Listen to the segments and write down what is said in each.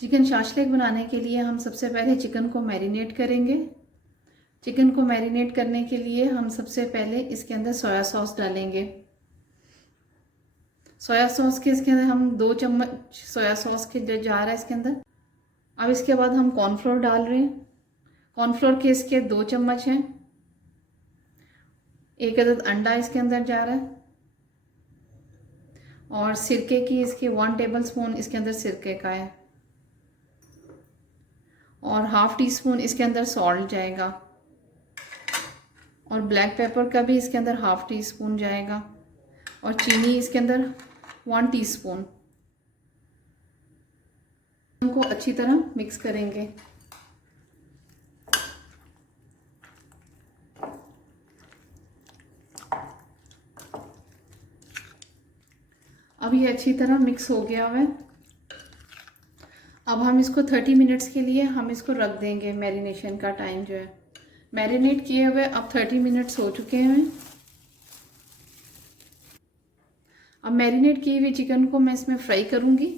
Chicken shashlik बनाने के लिए हम सबसे पहले चिकन को मैरिनेट करेंगे। चिकन को मैरिनेट करने के लिए हम सबसे पहले इसके अंदर सोया सॉस डालेंगे। सोया सॉस के इसके अंदर हम 2 चम्मच सोया सॉस के जो जार है इसके अंदर। अब इसके बाद हम कॉर्नफ्लोर डाल रहे हैं। कॉर्नफ्लोर के इसके 2 चम्मच हैं। 1 अदद अंडा इसके अंदर जा रहा है और सिरके की इसके 1 टेबल स्पून इसके अंदर सिरके का है और ½ टीस्पून इसके अंदर सॉल्ट जाएगा और ब्लैक पेपर का भी इसके अंदर ½ टीस्पून जाएगा और चीनी इसके अंदर 1 टीस्पून। इनको अच्छी तरह मिक्स करेंगे। अब ये अच्छी तरह मिक्स हो गया है। अब हम इसको 30 मिनट्स के लिए हम इसको रख देंगे। मैरिनेशन का टाइम जो है मैरिनेट किए हुए अब 30 मिनट्स हो चुके हैं। अब मैरिनेट किए हुए चिकन को मैं इसमें फ्राई करूंगी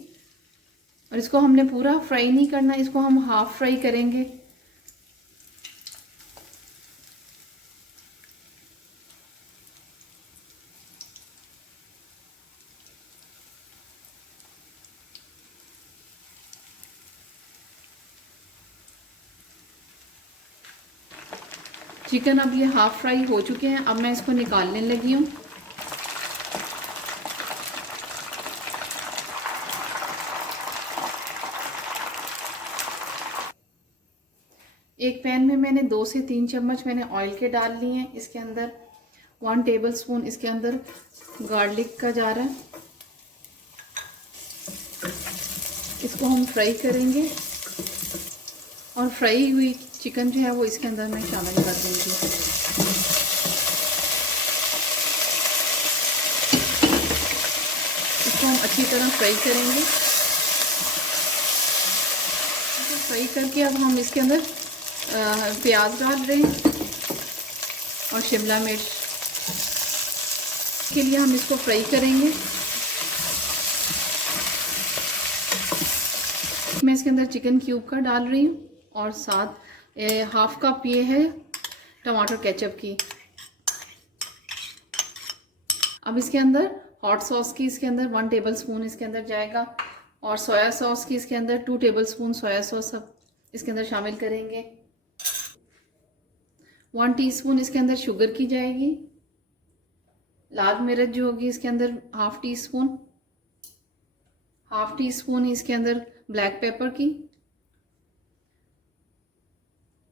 और इसको हमने पूरा फ्राई नहीं करना, इसको हम हाफ फ्राई करेंगे। चिकन अब ये हाफ फ्राई हो चुके हैं। अब मैं इसको निकालने लगी हूँ। एक पैन में मैंने 2 से 3 चम्मच मैंने ऑयल के डाल लिए हैं। इसके अंदर 1 टेबल स्पून इसके अंदर गार्लिक का जा रहा है। इसको हम फ्राई करेंगे और फ्राई हुई चिकन जो है वो इसके अंदर मैं शामिल कर दूंगी। इसको हम अच्छी तरह फ्राई करेंगे। इसको फ्राई करके अब हम इसके अंदर प्याज डाल रहे हैं और शिमला मिर्च के लिए हम इसको फ्राई करेंगे। मैं इसके अंदर चिकन क्यूब का डाल रही हूँ और साथ ½ कप ये है टमाटर केचप की। अब इसके अंदर हॉट सॉस की इसके अंदर 1 टेबल स्पून इसके अंदर जाएगा और सोया सॉस की इसके अंदर 2 टेबल स्पून सोया सॉस सब इसके अंदर शामिल करेंगे। 1 टीस्पून इसके अंदर शुगर की जाएगी। लाल मिर्च जो होगी इसके अंदर ½ टीस्पून। ½ टीस्पून इसके अंदर ब्लैक पेपर की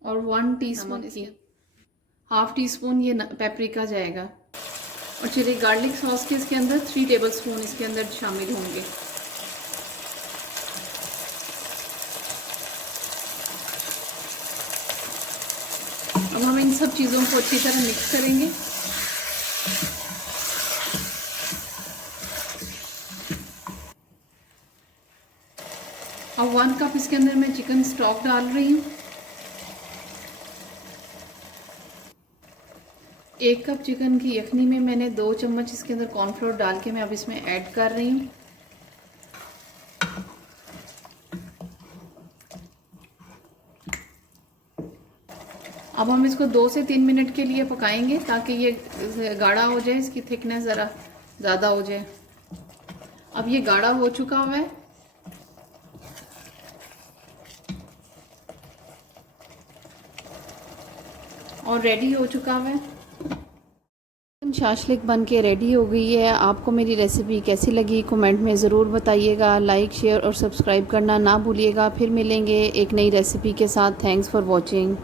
और 1 टीस्पून इसके ½ टीस्पून ये पेपरिका जाएगा और चिली गार्लिक सॉस के इसके अंदर 3 टेबल स्पून इसके अंदर शामिल होंगे। अब हम इन सब चीज़ों को अच्छी तरह मिक्स करेंगे। अब 1 कप इसके अंदर मैं चिकन स्टॉक डाल रही हूँ। 1 कप चिकन की यखनी में मैंने 2 चम्मच इसके अंदर कॉर्नफ्लोर डाल के मैं अब इसमें ऐड कर रही हूँ। अब हम इसको 2 से 3 मिनट के लिए पकाएंगे ताकि ये गाढ़ा हो जाए, इसकी थिकनेस ज़रा ज़्यादा हो जाए। अब ये गाढ़ा हो चुका हुआ है। और रेडी हो चुका है। शाशलिक बन के रेडी हो गई है। आपको मेरी रेसिपी कैसी लगी कमेंट में ज़रूर बताइएगा। लाइक शेयर और सब्सक्राइब करना ना भूलिएगा। फिर मिलेंगे एक नई रेसिपी के साथ। Thanks for watching.